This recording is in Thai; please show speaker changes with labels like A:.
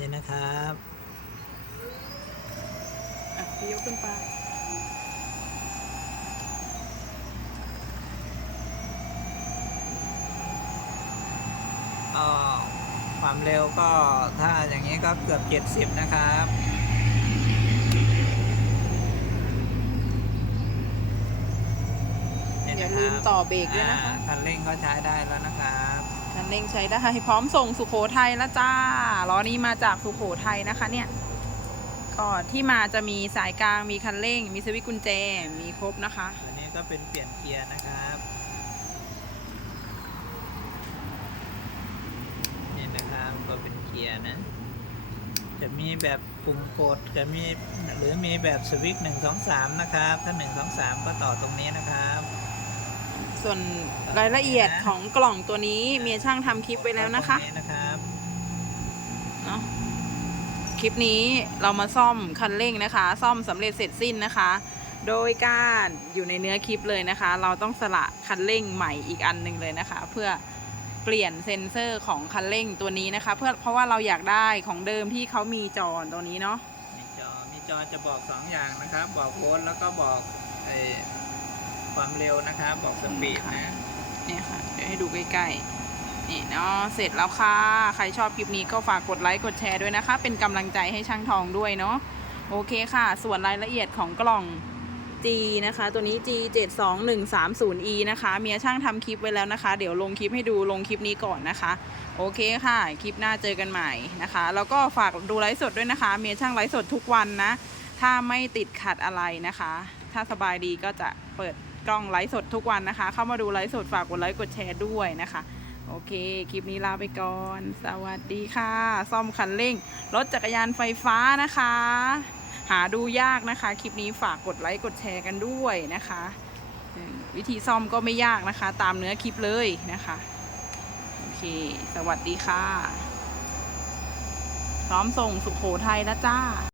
A: นี่นะครับ
B: อะพี่ยกขึ้นไป
A: ก็ความเร็วก็ถ้าอย่างนี้ก็เกือบ 70 นะครับนี่
B: อย่า
A: นะค
B: ลื
A: รั
B: ม
A: บ
B: ต่อเบรกด้วยนะคะ
A: อ่าคันเร่งก็ใช้ได้แล้วนะครับ
B: คันเร่งใช้ได้พร้อมส่งสุโขทัยแล้วจ้าล้อนี้มาจากสุโขทัยนะคะเนี่ยก็ที่มาจะมีสายกลางมีคันเร่ง มีสวิตช์กุญแจมีครบนะคะ
A: อันนี้ก็เป็นเปลี่ยนเกียร์นะครับนี่นะครับก็เป็นเกียร์นะ จะมีแบบปุ่มกดจะมีหรือมีแบบสวิตช์หนึ่งสองสามนะครับ ถ้าหนึ่งสองสามก็ต่อตรงนี้นะครับ
B: ส่วนรายละเอียดของกล่องตัวนี้เมียช่างทำคลิปไว้แล้วนะคะ
A: ตรงนี้นะครับ
B: เนาะคลิปนี้เรามาซ่อมคันเร่งนะคะ ซ่อมสำเร็จเสร็จสิ้นนะคะ โดยการอยู่ในเนื้อคลิปเลยนะคะ เราต้องสละคันเร่งใหม่อีกอันหนึ่งเลยนะคะ เพื่อเปลี่ยนเซ็นเซอร์ของคันเร่งตัวนี้นะคะ เพื่อเพราะว่าเราอยากได้ของเดิมที่เขามีจอตัวนี้เนาะ
A: มีจอมีจอจะบอกสองอย่างนะครับ บอกโวลต์แล้วก็บอกไอ ความเร็วนะครับบอกสปีดนะ
B: เนี่ยค่ะ เดี๋ยวให้ดูใกล้ๆ นี่เนาะเสร็จแล้วค่ะ ใครชอบคลิปนี้ก็ฝากกดไลค์กดแชร์ด้วยนะคะ เป็นกำลังใจให้ช่างทองด้วยเนาะโอเคค่ะ ส่วนรายละเอียดของกล่อง G นะคะ ตัวนี้ G 7 2 1 3 0 E นะคะ เมียช่างทำคลิปไว้แล้วนะคะ เดี๋ยวลงคลิปให้ดูลงคลิปนี้ก่อนนะคะ โอเคค่ะ คลิปหน้าเจอกันใหม่นะคะ แล้วก็ฝากดูไลฟ์สดด้วยนะคะ เมียช่างไลฟ์สดทุกวันนะ ถ้าไม่ติดขัดอะไรนะคะ ถ้าสบายดีก็จะเปิด กล้องไลฟ์สดทุกวันนะคะ เข้ามาดูไลฟ์สดฝากกดไลค์กดแชร์ด้วยนะคะ โอเค คลิปนี้ลาไปก่อน สวัสดีค่ะ ซ่อมคันเร่ง รถจักรยานไฟฟ้านะคะ หาดูยากนะคะ คลิปนี้ฝากกดไลค์กดแชร์กันด้วยนะคะ วิธีซ่อมก็ไม่ยากนะคะ ตามเนื้อคลิปเลยนะคะ โอเค สวัสดีค่ะ พร้อมส่งสุขโขทัยแล้วจ้า